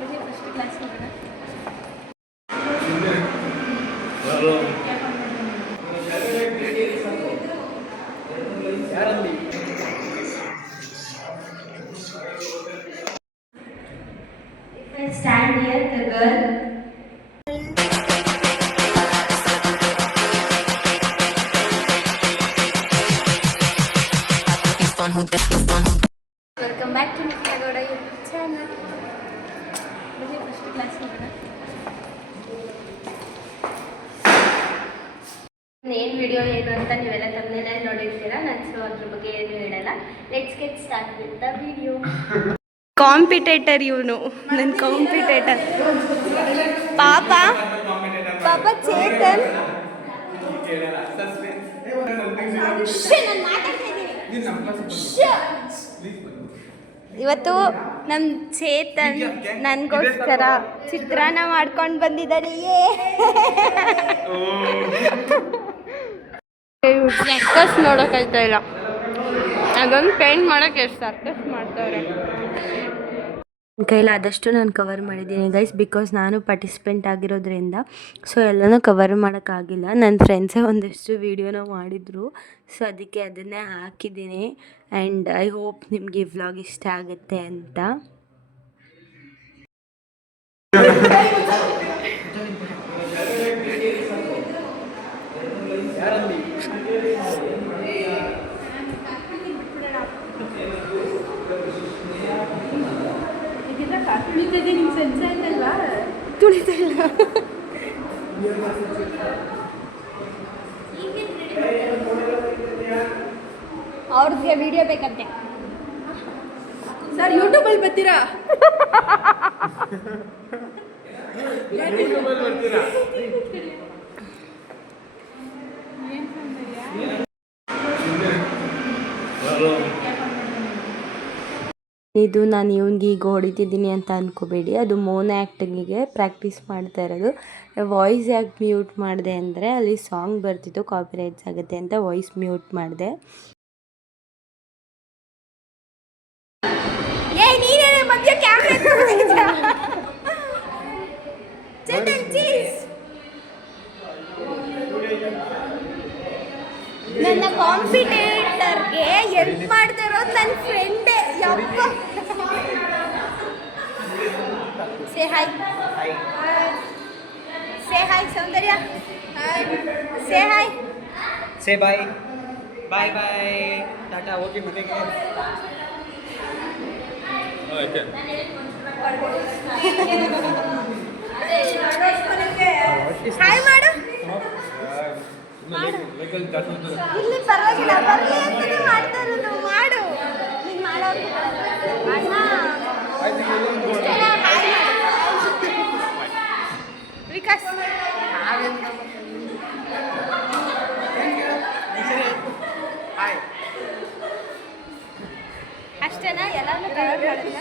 मुझे first class में बना stand here the girl welcome back to Nikita Gowda YouTube channel मुझे first class में बना ಏನು ವಿಡಿಯೋ ಏನು ಅಂತ ನೀವೆಲ್ಲ ತಮ್ಮನೇಲಿ ನೋಡಿರ್ತೀರಾ ನಾನು ಸೊ ಅದ್ರ ಬಗ್ಗೆ ಏನು ಹೇಳಲ್ಲ let's get start with the video competitor ಇವನು ನನ್ನ ಕಾಂಪಿಟೇಟರ್ ಪಾಪ ಪಾಪ ಚೇತನ್ ಇವತ್ತು ನಮ್ಮ ಚೇತನ್ ನನಗೋಸ್ಕರ ಚಿತ್ರಾನ್ನ ಮಾಡ್ಕೊಂಡು ಬಂದಿದ್ದಾನೆ ಸರ್ಕಸ್ ನೋಡೋಕ್ಕಾಯ್ತಾ ಇಲ್ಲ ಅದೊಂದು ಪೇಂಟ್ ಮಾಡೋಕ್ಕೆ ಎಷ್ಟು ಸರ್ಕಸ್ ಮಾಡ್ತವ್ರೆ ಕೈಲಾದಷ್ಟು ನಾನು ಕವರ್ ಮಾಡಿದ್ದೀನಿ ಗೈಸ್ ಬಿಕಾಸ್ ನಾನು ಪಾರ್ಟಿಸಿಪೆಂಟ್ ಆಗಿರೋದ್ರಿಂದ ಸೊ ಎಲ್ಲನೂ ಕವರ್ ಮಾಡೋಕ್ಕಾಗಿಲ್ಲ ನನ್ನ ಫ್ರೆಂಡ್ಸೇ ಒಂದಷ್ಟು ವೀಡಿಯೋನ ಮಾಡಿದರು ಸೊ ಅದಕ್ಕೆ ಅದನ್ನೇ ಹಾಕಿದ್ದೀನಿ ಆ್ಯಂಡ್ ಐ ಹೋಪ್ ನಿಮಗೆ ಈ ವ್ಲಾಗ್ ಇಷ್ಟ ಆಗುತ್ತೆ ಅಂತ ತುಳಿತಲ್ಲ ಅವ್ರಿಗೆ ವಿಡಿಯೋ ಬೇಕಂತೆ ಸರ್ ಯೂಟ್ಯೂಬಲ್ಲಿ ಬರ್ತೀರಾ ಇದು ನಾನು ಇವನಿಗೆ ಈಗ ಹೊಡಿತಿದ್ದೀನಿ ಅಂತ ಅಂದ್ಕೋಬೇಡಿ, ಅದು ಮೋನೋ ಆ್ಯಕ್ಟಿಂಗಿಗೆ ಪ್ರಾಕ್ಟೀಸ್ ಮಾಡ್ತಾ ಇರೋದು. ವಾಯ್ಸ್ ಯಾಕೆ ಮ್ಯೂಟ್ ಮಾಡಿದೆ ಅಂದರೆ ಅಲ್ಲಿ ಸಾಂಗ್ ಬರ್ತಿತ್ತು, ಕಾಪಿರೈಟ್ಸ್ ಆಗುತ್ತೆ ಅಂತ ವಾಯ್ಸ್ ಮ್ಯೂಟ್ ಮಾಡಿದೆ. ನನ್ನ ಕಾಂಪಿಟೇಟರ್ಗೆ ಹೆಲ್ಪ್ ಮಾಡ್ತಾ ಇರೋದು ನನ್ನ ಫ್ರೆಂಡೇ. ಯಪ್ಪ ಸೇ ಹಾಯ್, ಸೇ ಹಾಯ್ ಸೌಂದರ್ಯ, ಸೇ ಹಾಯ್, ಸೇ ಬಾಯ್, ಬಾಯ್ ಬಾಯ್, ಟಾಟಾ, ಹೋಗಿ ಮನೆಗೆ. ಹಾಯ್ ಮಾಡು. ಇಲ್ಲಿ ಪರವಾಗಿಲ್ಲ, ಬರಲಿ ಅಂತಾನೆ ಮಾಡ್ತಾ ಇರೋದು. ಮಾಡು, ನೀನು ಮಾಡೋದು ವಿಕಾಸ್. ಅಷ್ಟೇನಾ? ಎಲ್ಲಾನು ಕವರ್ ಮಾಡಿಲ್ಲ.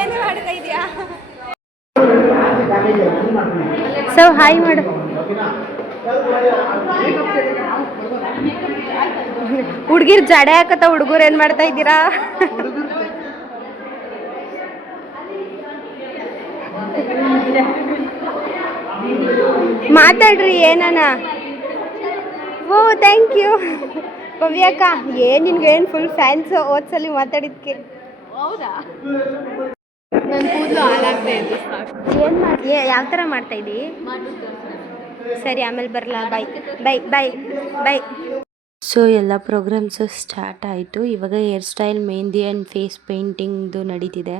ಏನು ಮಾಡ್ತಾ ಇದೆಯಾ? ಸೊ ಹಾಯ್ ಮಾಡು. ಹುಡುಗಿರ್ ಜಡೆ ಹಾಕತ್ತ, ಹುಡುಗರು ಏನು ಮಾಡ್ತಾ ಇದ್ದೀರಾ? ಮಾತಾಡ್ರಿ ಏನಾನ. ಓ ಥ್ಯಾಂಕ್ ಯು ಪವ್ಯಕ್ಕ. ನಿನ್ಗೇನು ಫುಲ್ ಫ್ಯಾನ್ಸು ಓದ್ಸಲಿ ಮಾತಾಡಿದ್ಕೆ. ಹೌದಾ? ನನ್ನ ಕೂದಲು ಹಾಳಾಗ್ತಾ ಇದ್ದು ಸಾಕು. ಯಾವ ಥರ ಮಾಡ್ತಾ ಇದ್ದೀ? ಸರಿ, ಆಮೇಲೆ ಬರಲಾ? Bye bye bye bye. So ಎಲ್ಲ ಪ್ರೋಗ್ರಾಮ್ಸು ಸ್ಟಾರ್ಟ್ ಆಯಿತು. ಇವಾಗ hair style, mehndi and face ಪೇಂಟಿಂಗ್ದು ನಡೀತಿದೆ.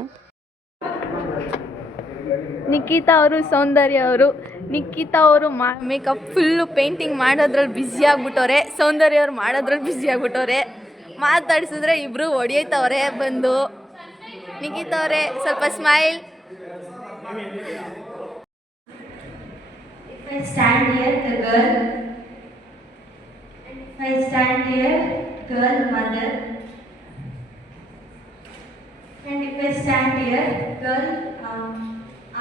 ನಿಖಿತಾ ಅವರು, ಸೌಂದರ್ಯ ಅವರು. ನಿಖಿತಾ ಅವರು ಮೇಕಪ್ ಫುಲ್ಲು ಪೇಂಟಿಂಗ್ ಮಾಡೋದ್ರಲ್ಲಿ ಬ್ಯುಸಿ ಆಗ್ಬಿಟ್ಟವ್ರೆ, ಸೌಂದರ್ಯ ಅವ್ರು ಮಾಡೋದ್ರಲ್ಲಿ ಬ್ಯುಸಿ ಆಗ್ಬಿಟ್ಟವ್ರೆ. ಮಾತಾಡಿಸಿದ್ರೆ ಇಬ್ಬರು ಹೊಡಿಯೈತವ್ರೆ ಬಂದು. ನಿಖಿತಾ ಅವರೇ ಸ್ವಲ್ಪ smile. If I stand here, the girl. If I stand here, girl, mother. And if I stand here, girl,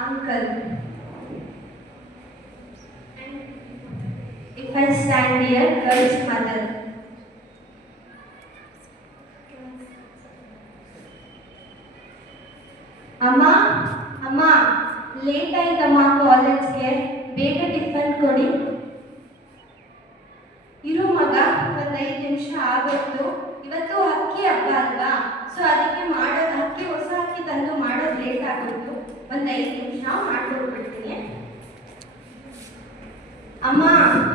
uncle. And if I stand here, girl's mother. ಅಮ್ಮ ಅಮ್ಮ ಲೇಟ್ ಆಯ್ತಮ್ಮ ಕಾಲೇಜ್ಗೆ, ಬೇಗ ಟಿಫನ್ ಕೊಡಿ. ಇರು ಮಗ, ಒಂದು 5 ನಿಮಿಷ ಆಗೋಯ್ತು. ಇವತ್ತು ಅಕ್ಕಿ ಹಬ್ಬ ಅಲ್ವಾ, ಸೊ ಅದಕ್ಕೆ ಮಾಡೋದು ಅಕ್ಕಿ, ಹೊಸ ಅಕ್ಕಿ ತಂದು ಮಾಡೋದು ಲೇಟ್ ಆಗೋಯ್ತು. ಒಂದು 5 ನಿಮಿಷ ಮಾಡ್ಕೊಡ್ಬಿಡ್ತೀನಿ. ಅಮ್ಮ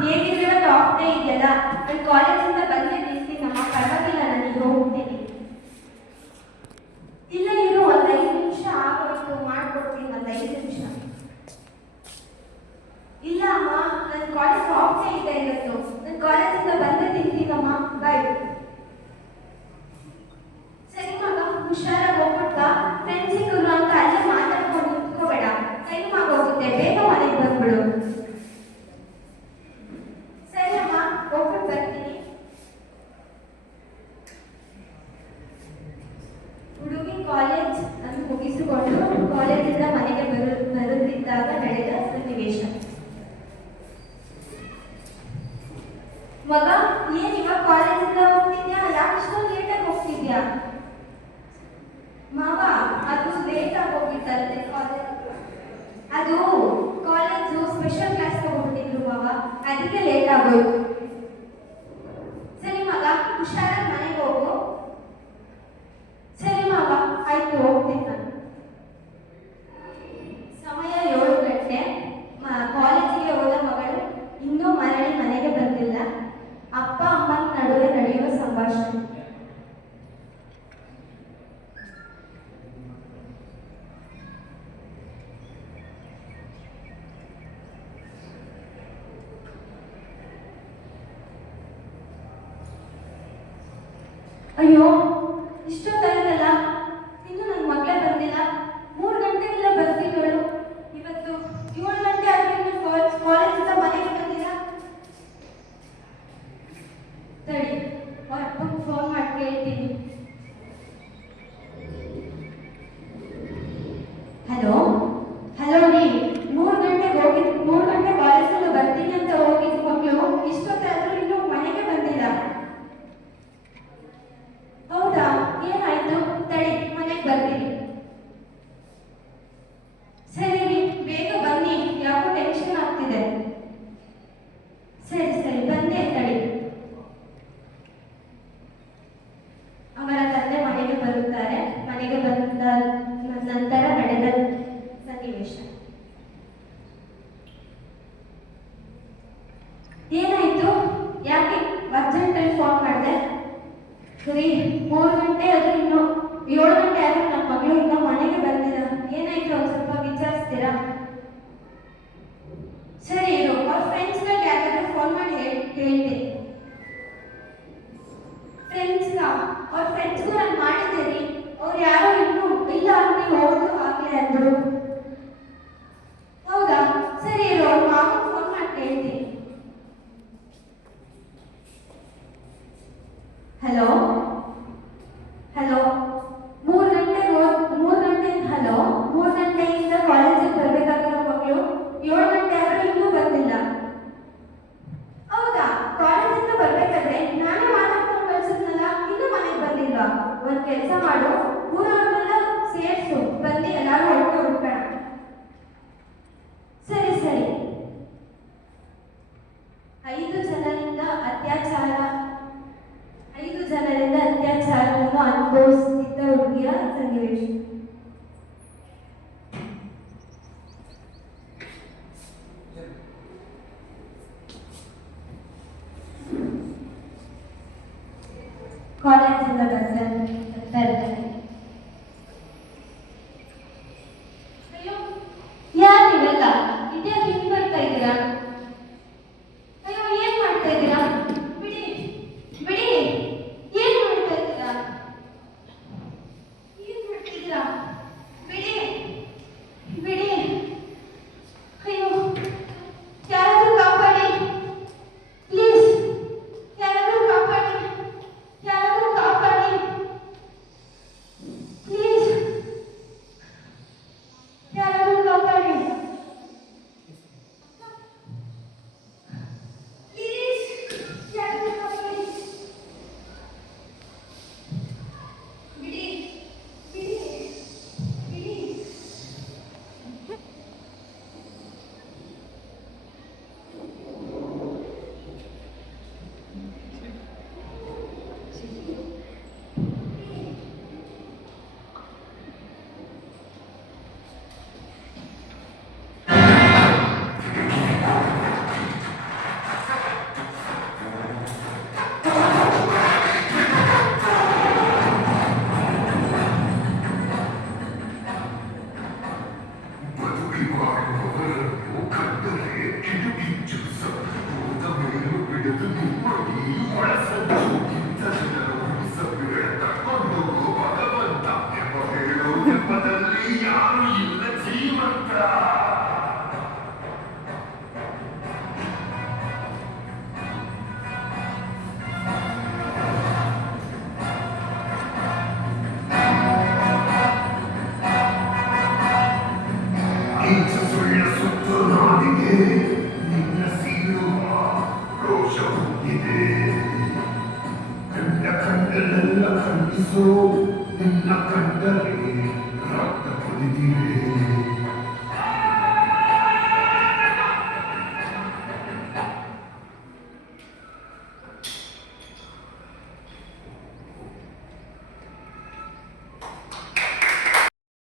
ಹೇಗಿದ್ರೆ ಇವತ್ತು ಆಫ್ ಡೇ ಇದೆಯಲ್ಲ, ನಾನು ಕಾಲೇಜಿಂದ ಬಂದಿದ್ದೀನಿ. ನಮ್ಮ ಪರವಾಗಿಲ್ಲ, ನಾನು ಹೋಗ್ತೀನಿ. ಇಲ್ಲ ಇರು, ಒಂದು 5 ನಿಮಿಷ ಆಗೋಯ್ತು, ಮಾಡ್ಕೊಡ್ತೀನಿ. ಒಂದು 5 ನಿಮಿಷ. ಇಲ್ಲ ಅಮ್ಮ, ನನ್ನ ಕಾಲೇಜ್ ಆಫ್ ಡೇ ಇದೆ ಇವತ್ತು. ನನ್ನ ಕಾಲೇಜಿಂದ ಬಂದೇ ತಿಂತೀನಮ್ಮ, ಬಾಯ್. ಸರಿ ಮಗ, ಹುಷಾರಾಗಿ ಹೋಗ್ಬಿಟ್ಟು ಬಾ. ಫ್ರೆಂಡ್ಸ್ ಸಿಕ್ಕರು ಅಂತ ಅಲ್ಲೇ ಮಾತಾಡ್ಕೊಂಡು ನಿಂತ್ಕೋಬೇಡ, ಟೈಮ್ ಆಗೋಗುತ್ತೆ. ಬೇಗ ಮನೆಗೆ ಬಂದ್ಬಿಡು. ಸರಿ ಅಮ್ಮ, ಹೋಗ್ಬಿಟ್ಟು ಬರ್ತೀನಿ. ಹುಡುಗಿ ಕಾಲೇಜ್ ಅನ್ನು ಮುಗಿಸಿಕೊಂಡು ಕಾಲೇಜಿಂದ ಮನೆಗೆ ಬರುತ್ತಿದ್ದಾಗ ನಡೆದ ಸನ್ನಿವೇಶ. ಮಗ, ಏನ್ ಇವಾಗ ಕಾಲೇಜಿಂದ ಹೋಗ್ತಿದ್ಯಾ? ಯಾಕೆ ಇಷ್ಟೊಂದು ಲೇಟಾಗಿ ಹೋಗ್ತಿದ್ಯಾ? ಮಾವ, ಅದು ಲೇಟ್ ಆಗಿ ಹೋಗ್ಬಿಟ್ಟಂತೆ ಕಾಲೇಜ್. ಅದು ಕಾಲೇಜು ಸ್ಪೆಷಲ್ ಕ್ಲಾಸ್ ತಗೊಂಡ್ಬಿಟ್ಟಿದ್ರು ಮಾವ, ಅದಕ್ಕೆ ಲೇಟ್ ಆಗೋಯ್ತು. ಸರಿ ಮಗ, ಹುಷಾರಾಗಿ ಮನೆಗೆ ಹೋಗು. ಸರಿ ಮಾವ, ಆಯ್ತು, ಹೋಗ್ತೀನಿ ನಾನು. ಸಮಯ 7 ಗಂಟೆ. ಕಾಲೇಜಿಗೆ ಹೋದ ಮಗಳು ಇನ್ನೂ ಮರಳಿ ಮನೆಗೆ ಬಂದಿಲ್ಲ. ಅಪ್ಪ ಅಮ್ಮನ ನಡುವೆ ನಡೆಯುವ ಸಂಭಾಷಣೆ. ಅಯ್ಯೋ, ಇಷ್ಟೊತ್ತಾಯ್ತಲ್ಲ, ಇನ್ನು ನನ್ನ ಮಗಳೇ ಬಂದಿಲ್ಲ. 3 ಗಂಟೆಗೆಲ್ಲ ಬರ್ತಿದ್ದಳು. ಇವತ್ತು 7 ಗಂಟೆ ಆದ್ಮೇಲೆ ಕಾಲೇಜಿಂದ ಮನೆಗೆ ಬಂದಿಲ್ಲ. ತಡಿ, ಅವ್ರ ಅಪ್ಪಂಗೆ ಫೋನ್ ಮಾಡಿ ಕೇಳ್ತೀನಿ. ಹಲೋ ಹಲೋ ರೀ, 3 ಗಂಟೆಗೆ ಹೋಗಿದ್ದು, 3 ಗಂಟೆ ಕಾಲೇಜಿಂದ ಬರ್ತೀನಿ ಅಂತ ಹೋಗಿದ್ದು ಮಕ್ಕಳು ಇಷ್ಟೊತ್ತಾದ್ರೂ ಇನ್ನೂ ಮನೆಗೆ ಬಂದಿಲ್ಲ. ಹೌದಾ, ಏನಾಯ್ತು? ತಡಿ, ಮನೆಗೆ ಬರ್ತೀನಿ. ಸರಿ ರೀ, ಬೇಗ ಬನ್ನಿ, ಯಾಕೋ ಟೆನ್ಷನ್ ಆಗ್ತಿದೆ. ಸರಿ ಸರಿ, ಬಂದೆ, ತಡಿ. ಅವರ ತಂದೆ ಮನೆಗೆ ಬರುತ್ತಾರೆ. ಮನೆಗೆ ಬಂದ ನಂತರ ನಡೆದ ಸನ್ನಿವೇಶ. ಏನಾಯ್ತು? ಯಾಕೆ ಅರ್ಜೆಂಟಾಗಿ ಫೋನ್ ಮಾಡಿದೆ? ಸರಿ, 3 ಗಂಟೆ ಆದ್ರೂ ಇನ್ನು 7 ಗಂಟೆ ಆದ್ರೂ ನನ್ನ ಮಗಳು ಇನ್ನೂ ಮನೆಗೆ ಬಂದಿಲ್ಲ. ಏನಾಯ್ತು ಒಂದು ಸ್ವಲ್ಪ ವಿಚಾರಿಸ್ತೀರಾ? ಸರಿ ಇರು, ಅವ್ರ ಫ್ರೆಂಡ್ಸ್ಗಳಿಗೆ ಯಾರಾದ್ರೂ ಫೋನ್ ಮಾಡಿ ಹೇಳ್ತೀನಿ. ಅವ್ರ ಫ್ರೆಂಡ್ಸ್ಗೂ ನಾನು ಮಾಡಿದ್ದೀನಿ. ಅವ್ರು ಯಾರೋ ಇನ್ನೂ ಇಲ್ಲ ಅಂತ ಹೋದ್ರು ಆಗ್ಲೇ ಅಂದ್ರು. ಹೌದಾ, ಸರಿ ಇರು, ಅವ್ರ ಮಾಮ ಫೋನ್ ಮಾಡಿ ಹೇಳ್ತೀನಿ. ಹಲೋ ಹಲೋ, 3 ಗಂಟೆಗೆ ಹಲೋ, 3 ಗಂಟೆಯಿಂದ ಕಾಲೇಜಿಗೆ ಬರ್ಬೇಕಾಗಿರೋ ಮಕ್ಕಳು 7 ಗಂಟೆ ಆದ್ರೂ ಇನ್ನೂ ಬಂದಿಲ್ಲ. ಹೌದಾ, ಕಾಲೇಜಿಂದ ಬರ್ಬೇಕಾದ್ರೆ ನಾನೇ ಮಾತಾಡ್ಕೊಂಡು ಕಳ್ಸಿದ್ನಲ್ಲ, ಇನ್ನೂ ಮನೆಗೆ ಬಂದಿಲ್ಲ. ಒಂದ್ ಕೆಲಸ ಮಾಡು, ಊರವ್ರನ್ನೆಲ್ಲ ಸೇರ್ಸು, ಬಂದು ಎಲ್ಲಾರು ಹೊರಟು ಹುಡ್ಕೋಣ. ಸರಿ ಸರಿ. 5 ಜನರಿಂದ ಅತ್ಯಾಚಾರವನ್ನು ಅನುಭವಿಸುತ್ತಿದ್ದ ಹುಡುಗಿಯ ಸನ್ನಿವೇಶ. ಕಾಲೇಜಿಂದ ಬರ್ತಾರೆ. ಅಯ್ಯೋ, ಯಾರು ನೀವೆಲ್ಲ? ಇದ್ಯಾಕೆ ಹಿಂಗೆ ಬರ್ತಾ ಇದ್ದೀರಾ? ಅಯ್ಯೋ, ಏನ್ ಮಾಡ್ತಾ ಇದ್ದೀರಾ? ಬಿಡಿ ಬಿಡಿ, ಏನ್ ಮಾಡ್ತಾ ಇದ್ದೀರಾ? ಏನ್ ಮಾಡ್ತಿದ್ದೀರಾ?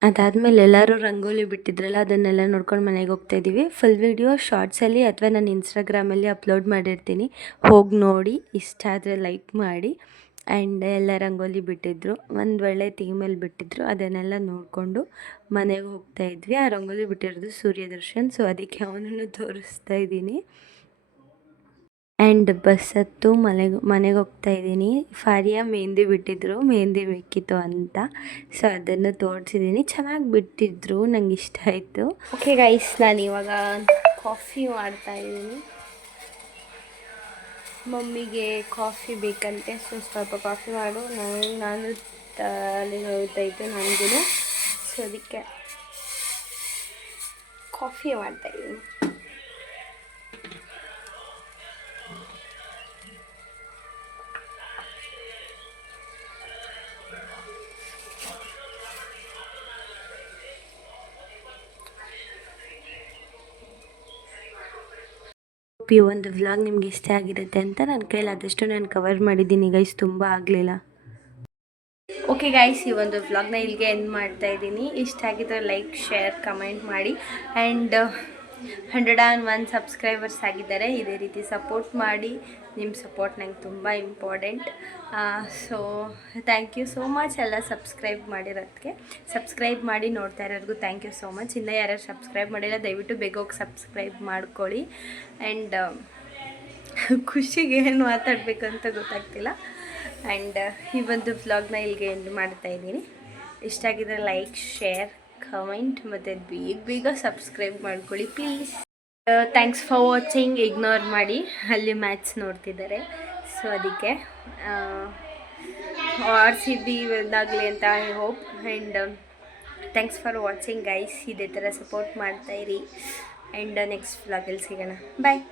ಅದಾದಮೇಲೆ ಎಲ್ಲರೂ ರಂಗೋಲಿ ಬಿಟ್ಟಿದ್ರಲ್ಲ ಅದನ್ನೆಲ್ಲ ನೋಡ್ಕೊಂಡು ಮನೆಗೆ ಹೋಗ್ತಾ ಇದ್ದೀವಿ. ಫುಲ್ ವಿಡಿಯೋ ಶಾರ್ಟ್ಸಲ್ಲಿ ಅಥವಾ ನಾನು ಇನ್ಸ್ಟಾಗ್ರಾಮಲ್ಲಿ ಅಪ್ಲೋಡ್ ಮಾಡಿರ್ತೀನಿ, ಹೋಗಿ ನೋಡಿ. ಇಷ್ಟ ಆದರೆ ಲೈಕ್ ಮಾಡಿ. ಆ್ಯಂಡ್ ಎಲ್ಲ ರಂಗೋಲಿ ಬಿಟ್ಟಿದ್ರು, ಒಂದು ಒಳ್ಳೆ ಥೀಮಲ್ಲಿ ಬಿಟ್ಟಿದ್ರು. ಅದನ್ನೆಲ್ಲ ನೋಡಿಕೊಂಡು ಮನೆಗೆ ಹೋಗ್ತಾ ಇದ್ವಿ. ಆ ರಂಗೋಲಿ ಬಿಟ್ಟಿರೋದು ಸೂರ್ಯದರ್ಶನ್, ಸೊ ಅದಕ್ಕೆ ಅವನನ್ನು ತೋರಿಸ್ತಾ ಇದ್ದೀನಿ. ಆ್ಯಂಡ್ ಬಸ್ ಹತ್ತು ಮನೆಗೆ ಹೋಗ್ತಾ ಇದ್ದೀನಿ. ಫಾರಿಯಾ ಮೆಹಂದಿ ಬಿಟ್ಟಿದ್ರು, ಮೆಹಂದಿ ಬೇಕಿತ್ತು ಅಂತ, ಸೊ ಅದನ್ನು ತೋರಿಸಿದ್ದೀನಿ. ಚೆನ್ನಾಗಿ ಬಿಟ್ಟಿದ್ರು, ನಂಗೆ ಇಷ್ಟ ಆಯಿತು. ಓಕೆ ಗೈಸ್, ನಾನು ಇವಾಗ ಕಾಫಿ ಮಾಡ್ತಾಯಿದ್ದೀನಿ. ಮಮ್ಮಿಗೆ ಕಾಫಿ ಬೇಕಂತೆ, ಸೊ ಸ್ವಲ್ಪ ಕಾಫಿ ಮಾಡು. ನಾನು ತಲೆ ನೋಯ್ತೈತೆ ನನಗೂ, ಸೊ ಅದಕ್ಕೆ ಕಾಫಿ ಮಾಡ್ತಾಯಿದ್ದೀನಿ. ಈ ಒಂದು ವ್ಲಾಗ್ ನಿಮ್ಗೆ ಇಷ್ಟ ಆಗಿರುತ್ತೆ ಅಂತ ನನ್ನ ಕೈಲಾದಷ್ಟು ನಾನು ಕವರ್ ಮಾಡಿದ್ದೀನಿ ಗೈಸ್, ತುಂಬ ಆಗಲಿಲ್ಲ. ಓಕೆ ಗೈಸ್, ಈ ಒಂದು ವ್ಲಾಗ್ನ ಇಲ್ಲಿಗೆ ಎಂಡ್ ಮಾಡ್ತಾ ಇದ್ದೀನಿ. ಇಷ್ಟ ಆಗಿದ್ರೆ ಲೈಕ್, ಶೇರ್, ಕಮೆಂಟ್ ಮಾಡಿ. ಆ್ಯಂಡ್ 101 ಸಬ್ಸ್ಕ್ರೈಬರ್ಸ್ ಆಗಿದ್ದಾರೆ. ಇದೇ ರೀತಿ ಸಪೋರ್ಟ್ ಮಾಡಿ. ನಿಮ್ಮ ಸಪೋರ್ಟ್ ನಂಗೆ ತುಂಬ important. So thank you so much ಎಲ್ಲ ಸಬ್ಸ್ಕ್ರೈಬ್ ಮಾಡಿರೋದಕ್ಕೆ. ಸಬ್ಸ್ಕ್ರೈಬ್ ಮಾಡಿ ನೋಡ್ತಾ ಇರೋರಿಗೂ ಥ್ಯಾಂಕ್ ಯು ಸೋ ಮಚ್. ಇನ್ನೂ ಯಾರ್ಯಾರು ಸಬ್ಸ್ಕ್ರೈಬ್ ಮಾಡಿಲ್ಲ ದಯವಿಟ್ಟು ಬೇಗ ಹೋಗಿ ಸಬ್ಸ್ಕ್ರೈಬ್ ಮಾಡ್ಕೊಳ್ಳಿ. ಆ್ಯಂಡ್ ಖುಷಿಗೆ ಏನು ಮಾತಾಡಬೇಕು ಅಂತ ಗೊತ್ತಾಗ್ತಿಲ್ಲ. ಆ್ಯಂಡ್ ಈ ಒಂದು ವ್ಲಾಗ್ನ ಇಲ್ಲಿಗೆ ಎಂಡ್ ಮಾಡ್ತಾಯಿದ್ದೀನಿ. ಇಷ್ಟ ಆಗಿದ್ರೆ ಲೈಕ್, ಶೇರ್, ಕಮೆಂಟ್ ಮತ್ತು ಬೇಗ ಸಬ್ಸ್ಕ್ರೈಬ್ ಮಾಡ್ಕೊಳ್ಳಿ please. Thanks for watching. Ignore ಮಾಡಿ, ಅಲ್ಲಿ ಮ್ಯಾಚ್ ನೋಡ್ತಿದ್ದಾರೆ, ಸೊ ಅದಕ್ಕೆ RCB ಇದಾಗಲಿ ಅಂತ I hope. And thanks for watching guys. ಇದೇ ಥರ ಸಪೋರ್ಟ್ ಮಾಡ್ತಾಯಿರಿ. ಆ್ಯಂಡ್ ನೆಕ್ಸ್ಟ್ ವ್ಲಾಗಲ್ಲಿ ಸಿಗೋಣ. ಬಾಯ್.